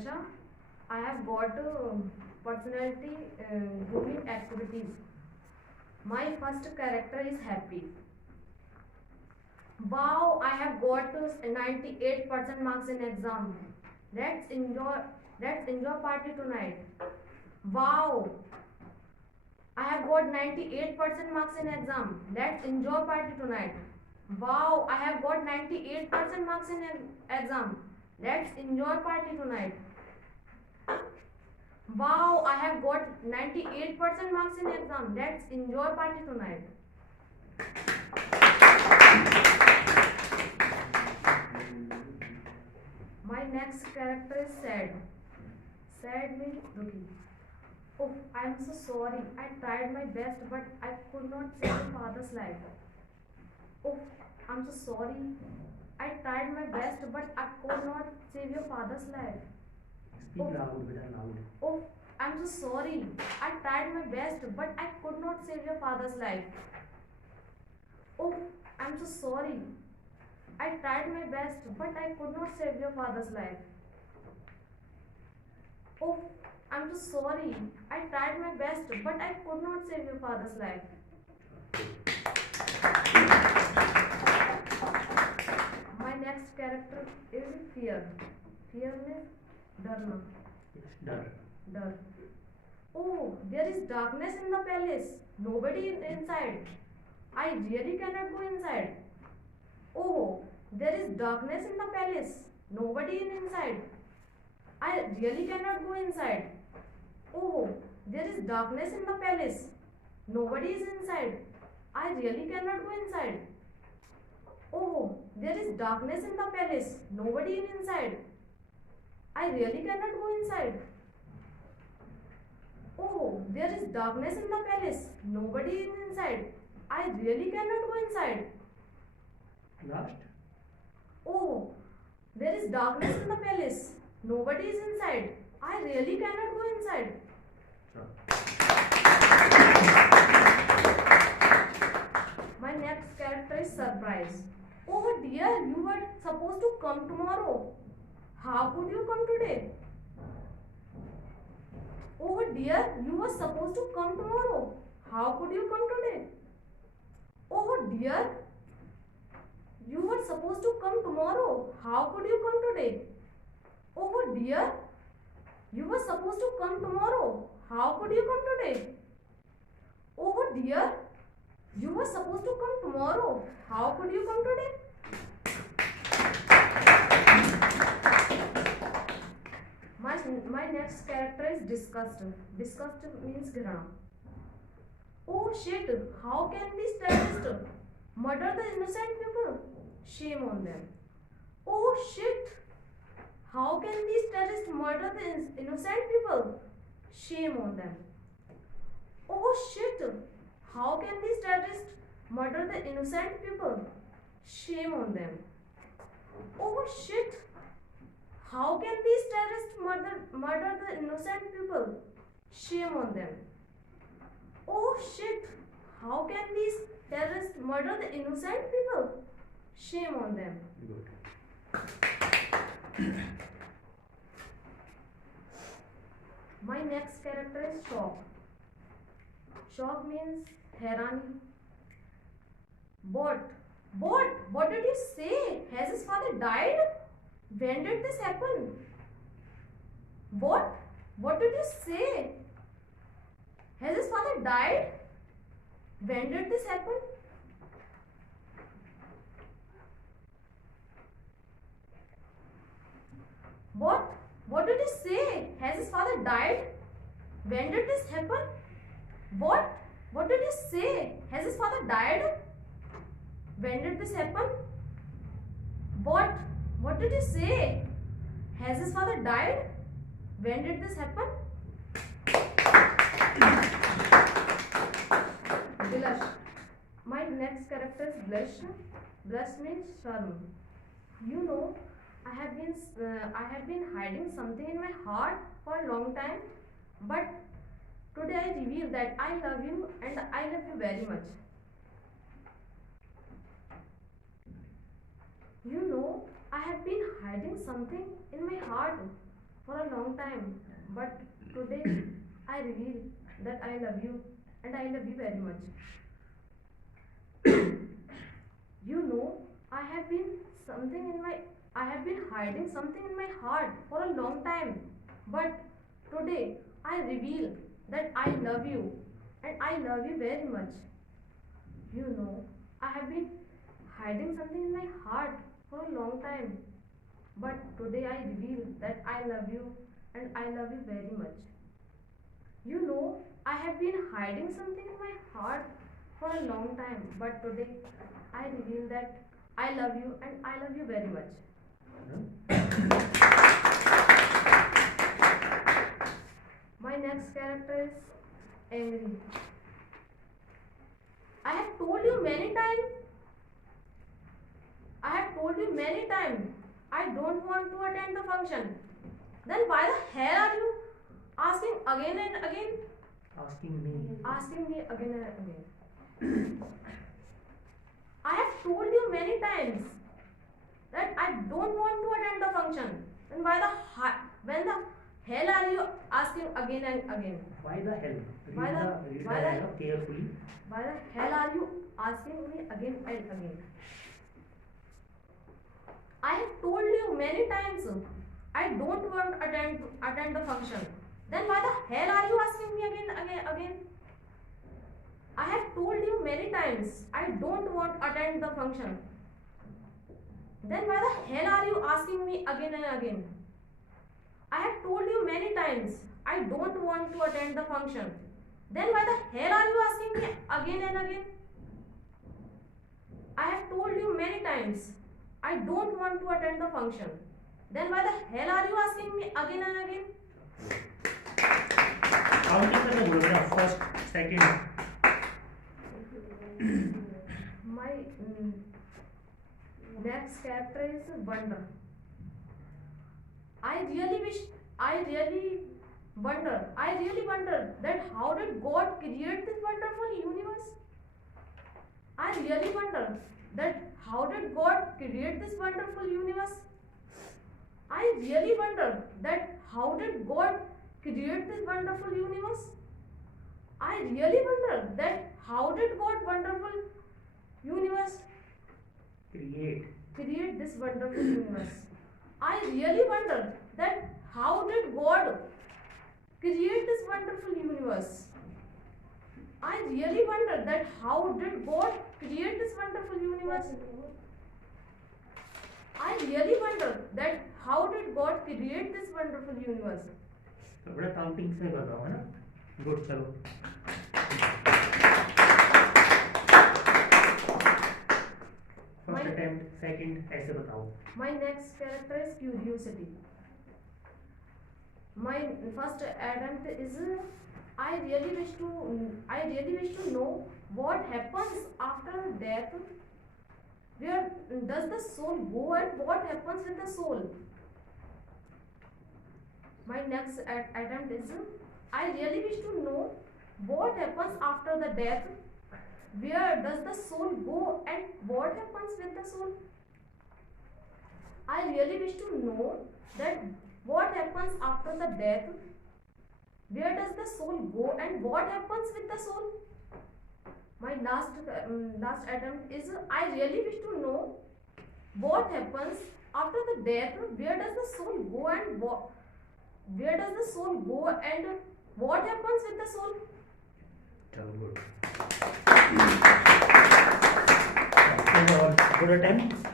Bacha, I have got personality grooming activities. My first character is happy. Wow, I have got 98% marks in exam. Let's enjoy. Let's enjoy party tonight. Wow, I have got 98% marks in exam. Let's enjoy party tonight. Wow, I have got 98% marks in exam. Let's enjoy party tonight. Wow, I have got 98% marks in exam. Let's enjoy party tonight. My next character is sad. Sad means Duki. Oh, I am so sorry. I tried my best, but I could not save my father's life. Oh, I'm so sorry. I tried my best, but I could not save your father's life. Speak loud, beta loud. Oh, I'm so sorry. I tried my best, but I could not save your father's life. Oh, I'm so sorry. I tried my best, but I could not save your father's life. Oh, I'm so sorry. I tried my best, but I could not save your father's life. My next character is fear. Fear means darna. Yes, dar. Dar. Oh, there is darkness in the palace. Nobody inside. I really cannot go inside. Oh, there is darkness in the palace. Nobody is inside. I really cannot go inside. Oh, there is darkness in the palace. Nobody is inside. I really cannot go inside. Oh, there is darkness in the palace. Nobody is inside. I really cannot go inside. Oh, there is darkness in the palace. Nobody is inside. I really cannot go inside. Last. Oh, there is darkness in the palace. Nobody is inside. I really cannot go inside. My next character is surprise. Oh dear, you were supposed to come tomorrow. How could you come today? Oh dear, you were supposed to come tomorrow. How could you come today? Oh dear, you were supposed to come tomorrow. How could you come today? Oh dear, you were supposed to come tomorrow. How could you come today? Oh dear, you were supposed to come tomorrow. How could you come today? My next character is disgust. Disgust means grana. Oh shit, how can these terrorists murder the innocent people? Shame on them. Oh shit, how can these terrorists murder the innocent people? Shame on them. Oh shit, how can these terrorists murder the innocent people? Shame on them. Oh shit, how can these terrorists murder the innocent people? Shame on them. Oh shit, how can these terrorists murder the innocent people? Shame on them. Good. My next character is Shock. Shock means Herani. What did you say? Has his father died? When did this happen? What did you say? Has his father died? When did this happen? What did you say? Has his father died? When did this happen? What did you say? Has his father died? When did this happen? What did you say? Has his father died? When did this happen? Blush. My next character is Blush. Blush means Sharm. You know, I have been hiding something in my heart for a long time, but today I reveal that I love you and I love you very much. You know, I have been hiding something in my heart for a long time, but today I reveal that I love you and I love you very much. You know, I have been hiding something in my heart for a long time, but today I reveal that I love you and I love you very much. You know, I have been hiding something in my heart for a long time, but today I reveal that I love you and I love you very much. You know, I have been hiding something in my heart for a long time, but today I reveal that I love you and I love you very much. My next character is angry. I have told you many times. I don't want to attend the function. Then why the hell are you asking again and again? Asking me again and again. I have told you many times that I don't want to attend the function. Then when the hell are you asking again and again? Why the hell? Why the- Read why the the- dialogue carefully. Why the hell are you asking me again and again? I have told you many times I don't want to attend the function. Then why the hell are you asking me again? I have told you many times I don't want to attend the function. Then why the hell are you asking me again and again? I have told you many times I don't want to attend the function. Then why the hell are you asking me again and again? I have told you many times I don't want to attend the function. Then why the hell are you asking me again and again? Counting करके बोलो जरा first second My next character is Wonder. I really wonder that how did God create this wonderful universe? I really wonder that how did God create this wonderful universe? I really wonder that how did God create this wonderful universe? I really wonder that how did God wonderful universe create this wonderful universe? I really wonder that how did God create this wonderful universe? I really wonder that how did God create this wonderful universe? I really wonder that how did God create this wonderful universe? थोड़ा counting से बताओ है ना good चलो first attempt second ऐसे बताओ My next character is Curiosity. My first attempt is I really wish to know what happens after death. Where does the soul go and what happens with the soul? My next attempt is I really wish to know what happens after the death. Where does the soul go and what happens with the soul? I really wish to know that what happens after the death. Where does the soul go and what happens with the soul? My last attempt is I really wish to know what happens after the death. Where does the soul go and where does the soul go and what happens with the soul? चलो good good attempt